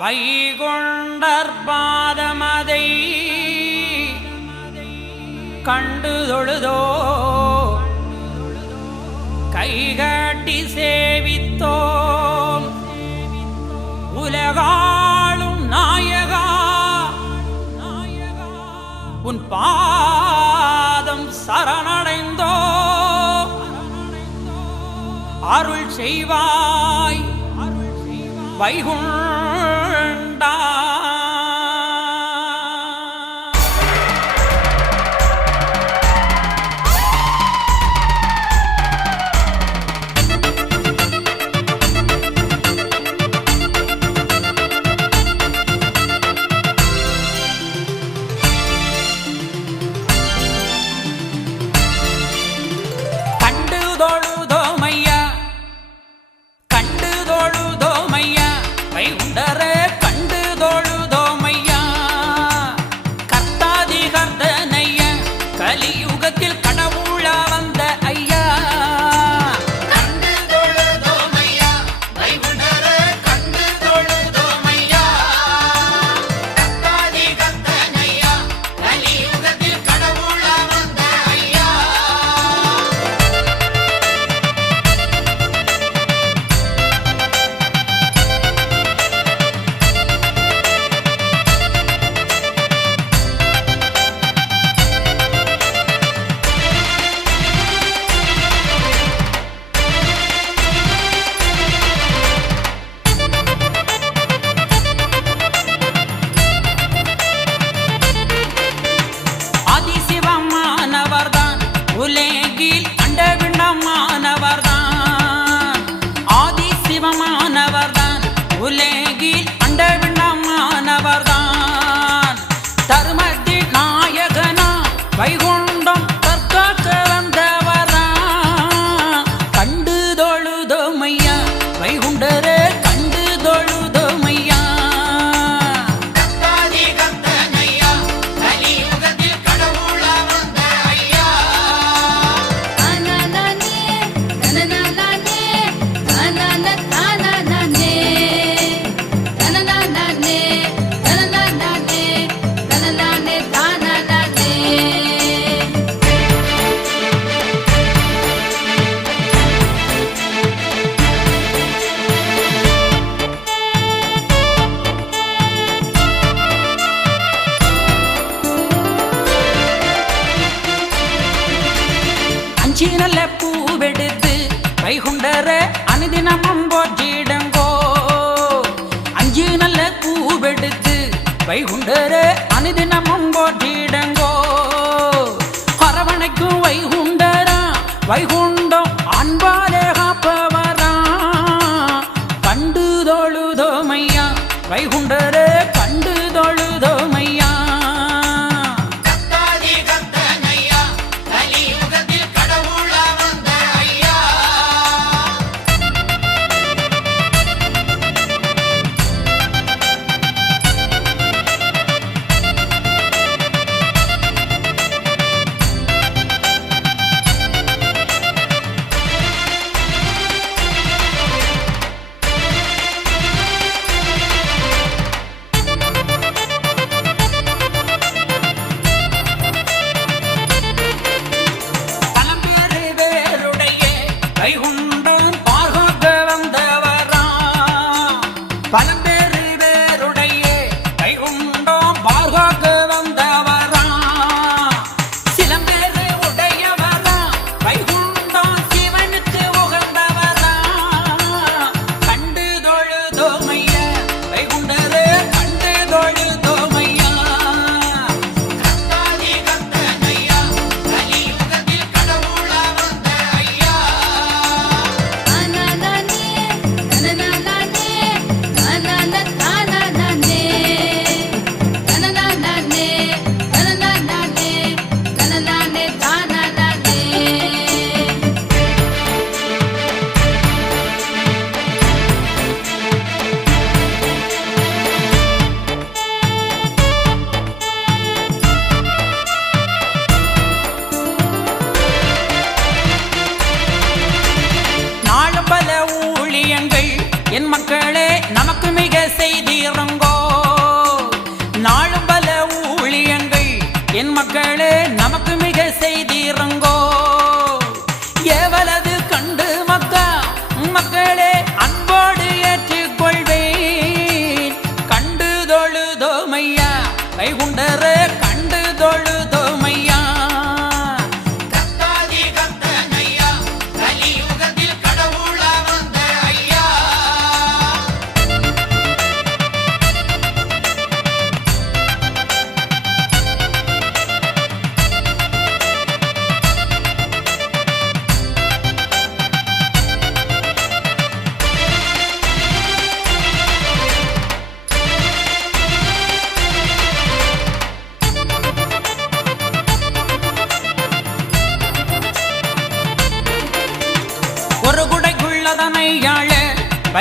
வைகொண்டற்பாதமதை கண்டு தொழுதோ? கைகாட்டி சேவித்தோம் உலகாளும் நாயகா? உன் பாதம் சரணடைந்தோ? அருள் செய்வாய். வைகுண்ட கொண்டா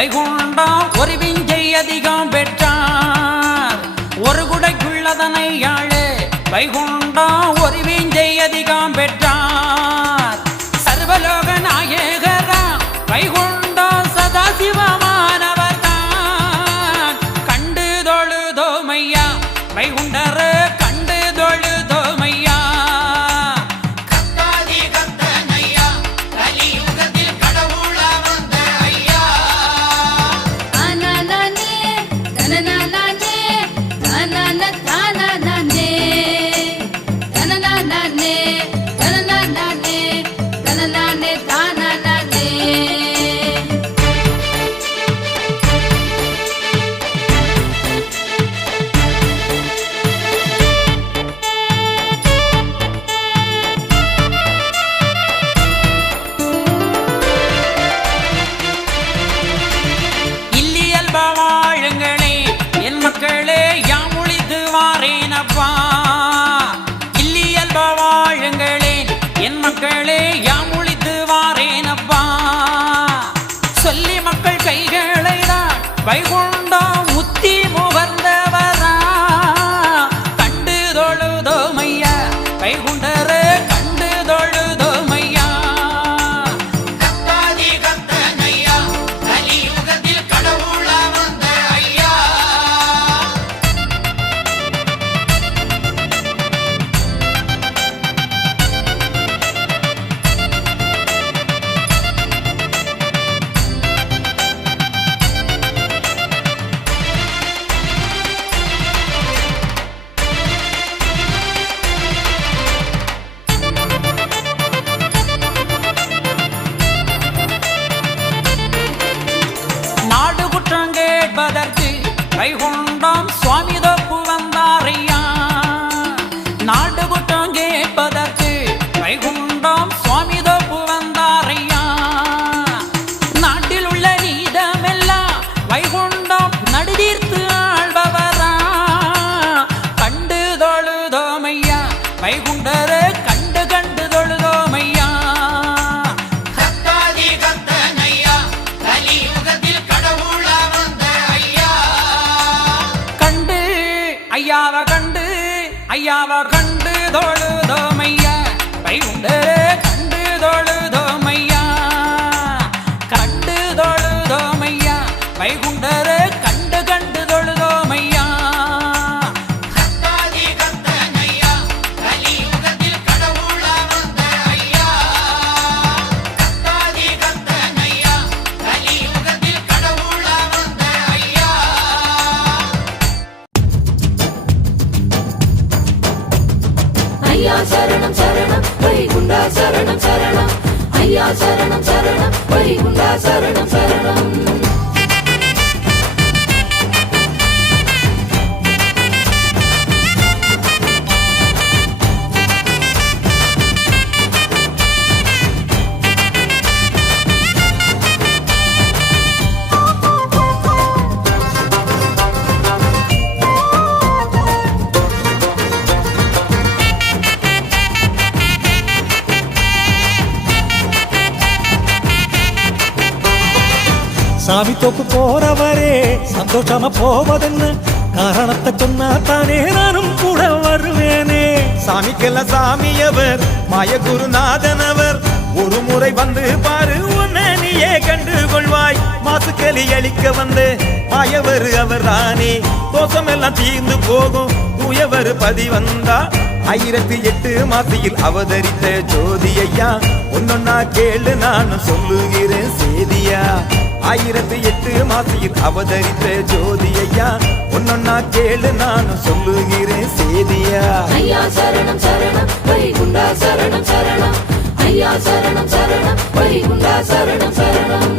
கைகொண்டான் ஒரு விஞ்சை அதிகம் பெற்றார். ஒரு குடைக்குள்ளதனை யாழே கைகொண்டான் Lord. ஐயா சரணம் சரணம் வைகுண்டா சரணம் சரணம். ஐயா சரணம் சரணம் வைகுண்டா சரணம் சரணம். சாவி தோப்பு போறவரே சந்தோஷமா போவதென்ன? காரணத்தை சொன்னா தானே நானும் கூட வருவேனே. சாமிக்கெல்லாம் சாமியவர் மாய குருநாதனவர். ஒரு முறை வந்து பாரு உன்னை நீயே கண்டு கொள்வாய் மாசுக்களி அழிக்க வந்து மாயவர் அவர் தானே தோஷமெல்லாம் தீர்ந்து போகும் தூயவர் பதி வந்தா. ஆயிரத்தி எட்டு மாசையில் அவதரித்த ஜோதி ஐயா ஒன்னொன்னா கேளு நானும் சொல்லுகிறேன் சேதியா. ஆயிரத்தி எட்டு மாசியில் அவதரித்த ஜோதி ஐயா ஒன்னொன்னா கேளு நானும் சொல்லுகிறேன் சேதியா? ஐயா சரணம் சரணம் வைகுண்டா சரணம் சரணம். ஐயா சரணம் சரணம் வைகுண்டா சரணம் சரணம்.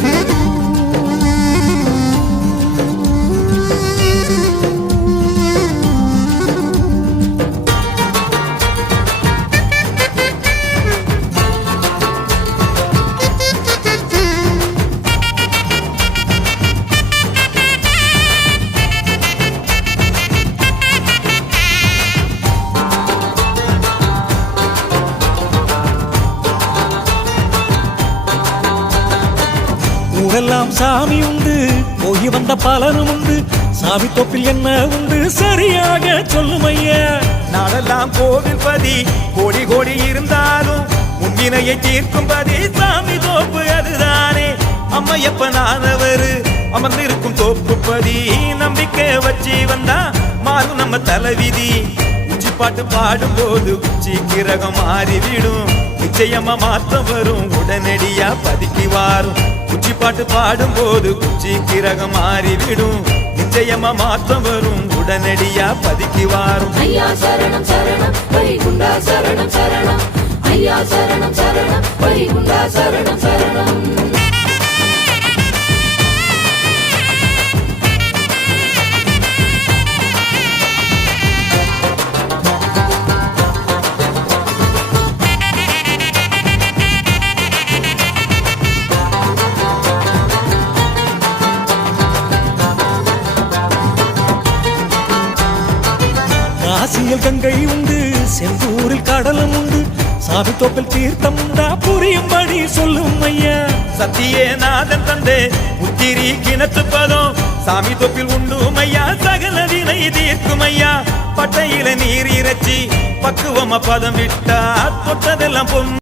சாமி உண்டு. போய் வந்த பலனும் உண்டு. சாமி தொப்பில் என்ன உண்டு? சரியாக சொல்லும் ஐயா நாடெல்லாம் கோவில் பதி கோடி கோடி இருந்தாலும் முன்வினையை தீர்க்கும் பதி சாமி தோப்பு அதுதானே. அம்மையப்ப நானவரு அமர்ந்திருக்கும் தோப்பு பதி. நம்பிக்கை வச்சு வந்தா மாறும் நம்ம தலைவிதி. உச்சி பாட்டு பாடும்போது உச்சி கிரகம் மாறிவிடும். நிச்சயமா மாற்றம் வரும். உடனடியா பதுக்கி வாரும். குச்சி பாட்டு பாடும் போது குச்சி கிரகம் மாறிவிடும். நிச்சயமா மாற்றம் வரும். உடனடியா பதுக்கி வாரும். ஐயா சரணம் சரணம். வைகுண்டா சரணம் சரணம். ஐயா சரணம் சரணம். வைகுண்டா சரணம் சரணம். புயல் கங்கை உண்டு செந்தூரில் கடலும் உண்டு. சாமி தோப்பில் தீர்த்தம் உண்டா? புரியும்படி சொல்லும் ஐயா. சத்தியே நாதன் தந்தே முத்திரி கிணத்து பதம். சாமி தொப்பில் உண்டும் ஐயா சகல வினை தீர்க்கும் ஐயா. பட்டையில நீர் இறைச்சி பக்குவம பதம் விட்டா தொட்டதெல்லாம் பொன்